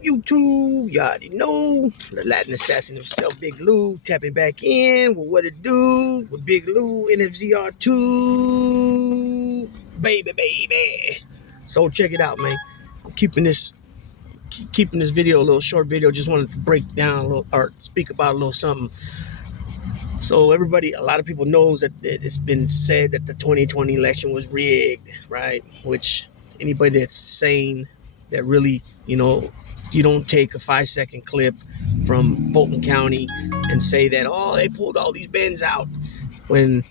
up, YouTube? You already know the Latin assassin himself, Big Lou, tapping back in with what it do with Big Lou, NFZR2, baby. So check it out, man. I'm keeping this video a little short video. Just wanted to break down a little or speak about a little something. So everybody, a lot of people knows that it's been said that the 2020 election was rigged, right? Which anybody that's saying that really, you don't take a 5-second clip from Fulton County and say that, oh, they pulled all these bins out when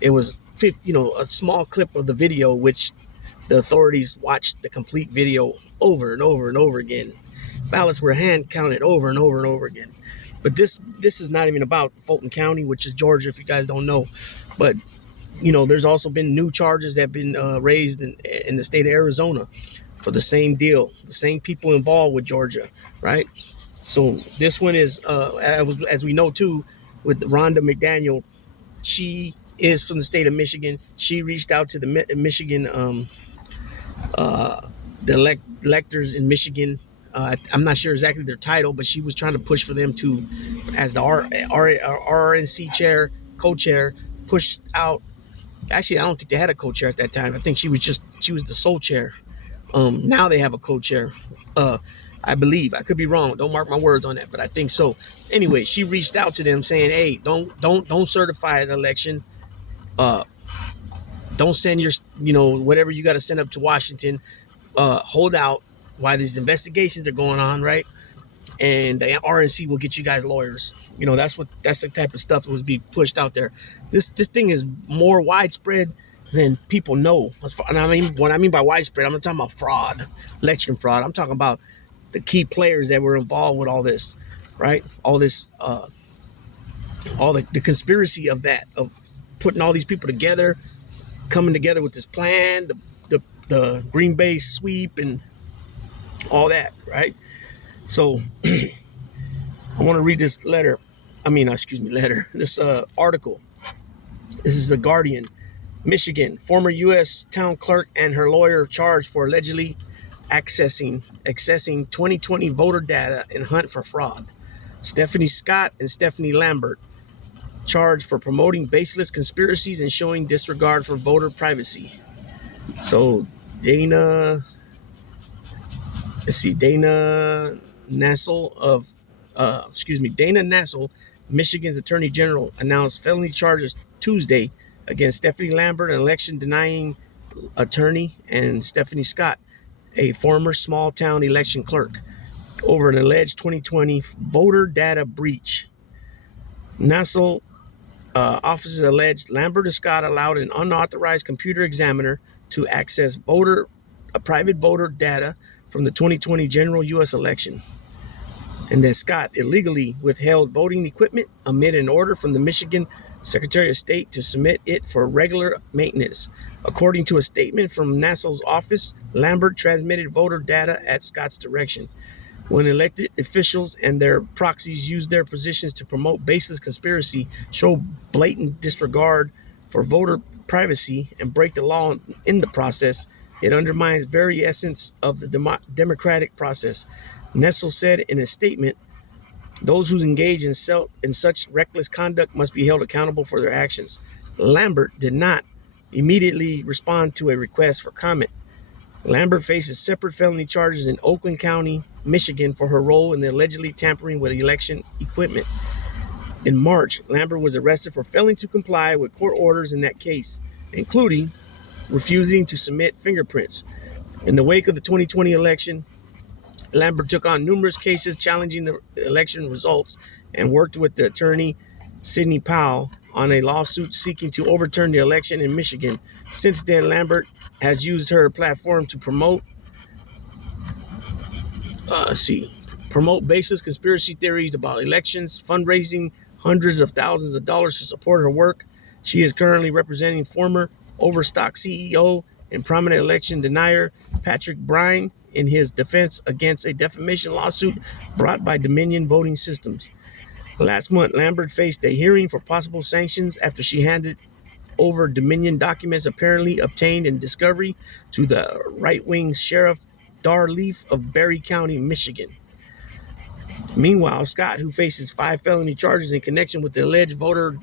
it was, a small clip of the video, which the authorities watched the complete video over and over and over again. Ballots were hand counted over and over and over again. But this is not even about Fulton County, which is Georgia, if you guys don't know. But, there's also been new charges that have been raised in the state of Arizona for the same deal, the same people involved with Georgia, right? So this one is, as we know, too, with Rhonda McDaniel. She is from the state of Michigan. She reached out to the Michigan, the electors in Michigan. I'm not sure exactly their title, but she was trying to push for them to, as the RNC chair, co-chair, push out. Actually, I don't think they had a co-chair at that time. I think she was the sole chair. Now they have a co-chair. I believe. I could be wrong. Don't mark my words on that, but I think so. Anyway, she reached out to them saying, "Hey, don't certify the election. Don't send your, whatever you got to send up to Washington. Hold out while these investigations are going on, right? And the RNC will get you guys lawyers. That's the type of stuff that was being pushed out there. This thing is more widespread than people know. And I mean, what I mean by widespread, I'm not talking about fraud, election fraud. I'm talking about the key players that were involved with all this, right? All this, all the conspiracy of putting all these people together, coming together with this plan, the Green Bay sweep and all that, right? So I want to read this letter. This article. This is The Guardian. Michigan, former U.S. town clerk and her lawyer charged for allegedly accessing 2020 voter data in hunt for fraud. Stefanie Scott and Stefanie Lambert charged for promoting baseless conspiracies and showing disregard for voter privacy. So Dana Nassel, Michigan's Attorney General, announced felony charges Tuesday against Stefanie Lambert, an election-denying attorney, and Stefanie Scott, a former small-town election clerk, over an alleged 2020 voter data breach. Nassel offices alleged Lambert and Scott allowed an unauthorized computer examiner to access private voter data from the 2020 general U.S. election, and that Scott illegally withheld voting equipment amid an order from the Michigan Secretary of State to submit it for regular maintenance. According to a statement from Nassel's office, Lambert transmitted voter data at Scott's direction. When elected officials and their proxies use their positions to promote baseless conspiracy, show blatant disregard for voter privacy, and break the law in the process, it undermines very essence of the democratic process. Nassel said in a statement, those who engage in such reckless conduct must be held accountable for their actions. Lambert did not immediately respond to a request for comment. Lambert faces separate felony charges in Oakland County, Michigan, for her role in the allegedly tampering with election equipment. In March, Lambert was arrested for failing to comply with court orders in that case, including refusing to submit fingerprints. In the wake of the 2020 election, Lambert took on numerous cases challenging the election results and worked with the attorney Sidney Powell on a lawsuit seeking to overturn the election in Michigan. Since then, Lambert has used her platform to promote baseless conspiracy theories about elections, fundraising hundreds of thousands of dollars to support her work. She is currently representing former Overstock CEO and prominent election denier Patrick Bryan in his defense against a defamation lawsuit brought by Dominion Voting Systems. Last month, Lambert faced a hearing for possible sanctions after she handed over Dominion documents apparently obtained in discovery to the right-wing Sheriff Dar Leaf of Berry County, Michigan. Meanwhile, Scott, who faces 5 felony charges in connection with the alleged voter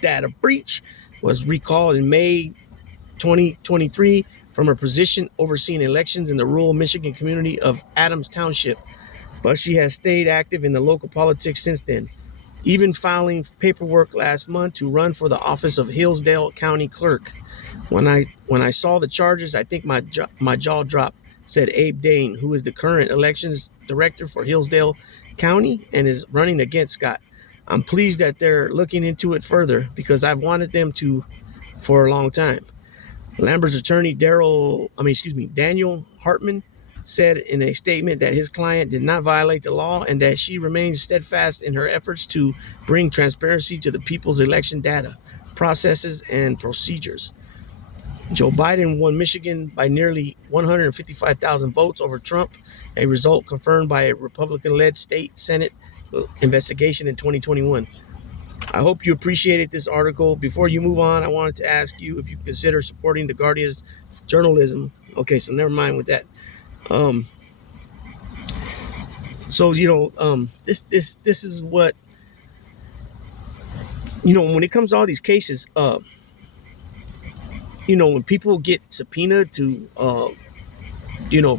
data breach, was recalled in May 2023 from her position overseeing elections in the rural Michigan community of Adams Township, but she has stayed active in the local politics since then, even filing paperwork last month to run for the office of Hillsdale County Clerk. When I saw the charges, I think my jaw dropped, said Abe Dane, who is the current elections director for Hillsdale County and is running against Scott. I'm pleased that they're looking into it further because I've wanted them to for a long time. Lambert's attorney Daniel Hartman said in a statement that his client did not violate the law and that she remains steadfast in her efforts to bring transparency to the people's election data, processes, and procedures. Joe Biden won Michigan by nearly 155,000 votes over Trump, a result confirmed by a Republican-led state Senate investigation in 2021. I hope you appreciated this article. Before you move on, I wanted to ask you if you consider supporting the Guardian's journalism. Okay, so never mind with that. This is what, when it comes to all these cases, when people get subpoenaed to,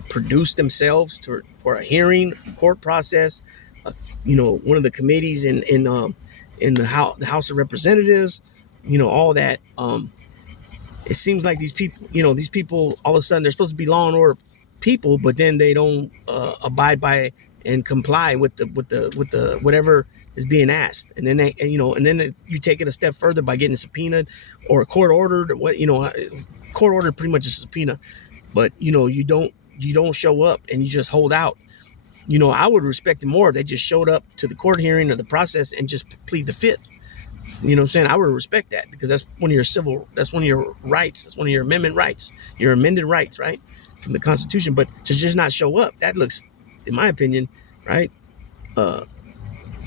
produce themselves for a hearing, court process, one of the committees in the House of Representatives, all that. It seems like these people, all of a sudden they're supposed to be law and order people, but then they don't abide by and comply with the whatever is being asked, and then you take it a step further by getting subpoenaed or court ordered. Court ordered pretty much a subpoena, but you don't show up and you just hold out. I would respect it more if they just showed up to the court hearing or the process and just plead the fifth. You know what I'm saying? I would respect that because that's one of your rights. That's one of your amendment rights, your amended rights, right? From the Constitution. But to just not show up, that looks, in my opinion, right?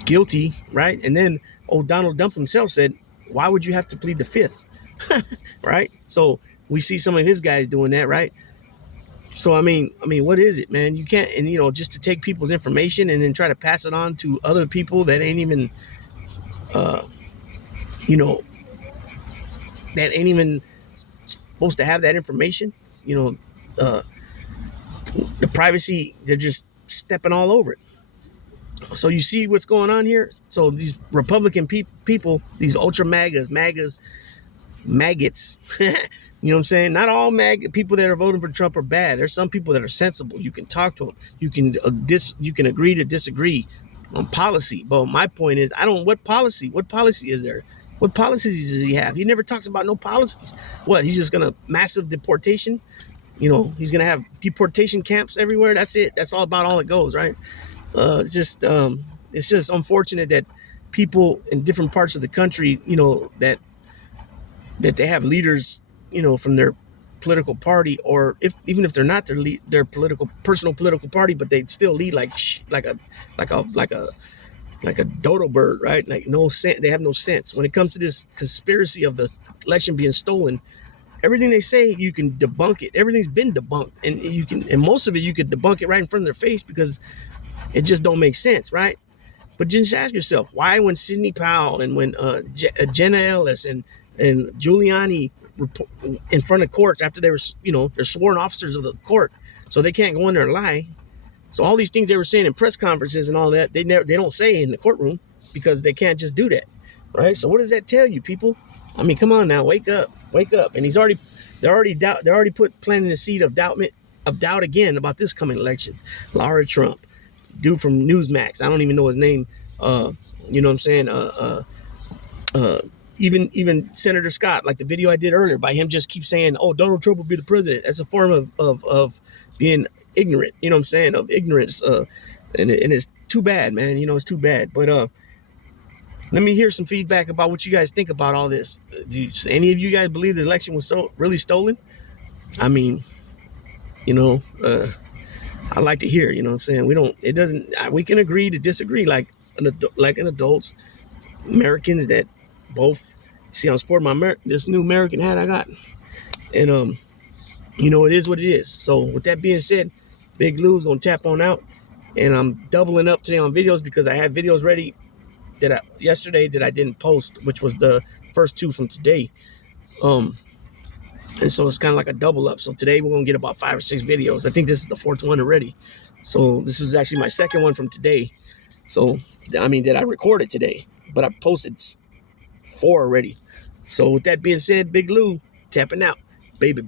Guilty, right? And then Donald Trump himself said, why would you have to plead the fifth? Right? So we see some of his guys doing that, right? So, I mean, what is it, man? You can't, and, just to take people's information and then try to pass it on to other people that ain't even, supposed to have that information, the privacy, they're just stepping all over it. So you see what's going on here? So these Republican people, these ultra maggots, maggots, you know what I'm saying? Not all people that are voting for Trump are bad. There's some people that are sensible. You can talk to them. You can agree to disagree on policy. But my point is, what policy is there? What policies does he have? He never talks about no policies. What, he's just gonna massive deportation? He's gonna have deportation camps everywhere. That's it. That's all it goes, right? It's just unfortunate that people in different parts of the country, that they have leaders, from their political party, or even if they're not their personal political party, but they still lead like a dodo bird, right? Like no sense. They have no sense when it comes to this conspiracy of the election being stolen. Everything they say, you can debunk it. Everything's been debunked, and most of it you could debunk it right in front of their face because it just don't make sense, right? But just ask yourself, why when Sidney Powell and when Jenna Ellis and Giuliani in front of courts after they were, they're sworn officers of the court, so they can't go in there and lie. So all these things they were saying in press conferences and all that, they don't say in the courtroom because they can't just do that, right? So what does that tell you, people? I mean, come on now, wake up. And they're already planting the seed of doubt again about this coming election. Laura Trump, dude from Newsmax, I don't even know his name. You know what I'm saying? Even Senator Scott, like the video I did earlier, by him just keep saying, "Oh, Donald Trump will be the president." That's a form of being ignorant. You know what I'm saying? Of ignorance. And it's too bad, man. It's too bad. But let me hear some feedback about what you guys think about all this. Do any of you guys believe the election was really stolen? I mean, I like to hear. You know what I'm saying? We can agree to disagree, like an adults, Americans that both. See, I'm sporting this new American hat I got, and it is what it is. So with that being said, Big Lou's gonna tap on out. and I'm doubling up today on videos because I had videos ready yesterday that I didn't post, which was the first 2 from today. And so it's kind of like a double up. So today we're gonna get about 5 or 6 videos. I think this is the 4th one already. So this is actually my 2nd one from today. So I mean that I recorded today, but I posted 4 already. So with that being said, Big Lou tapping out, baby.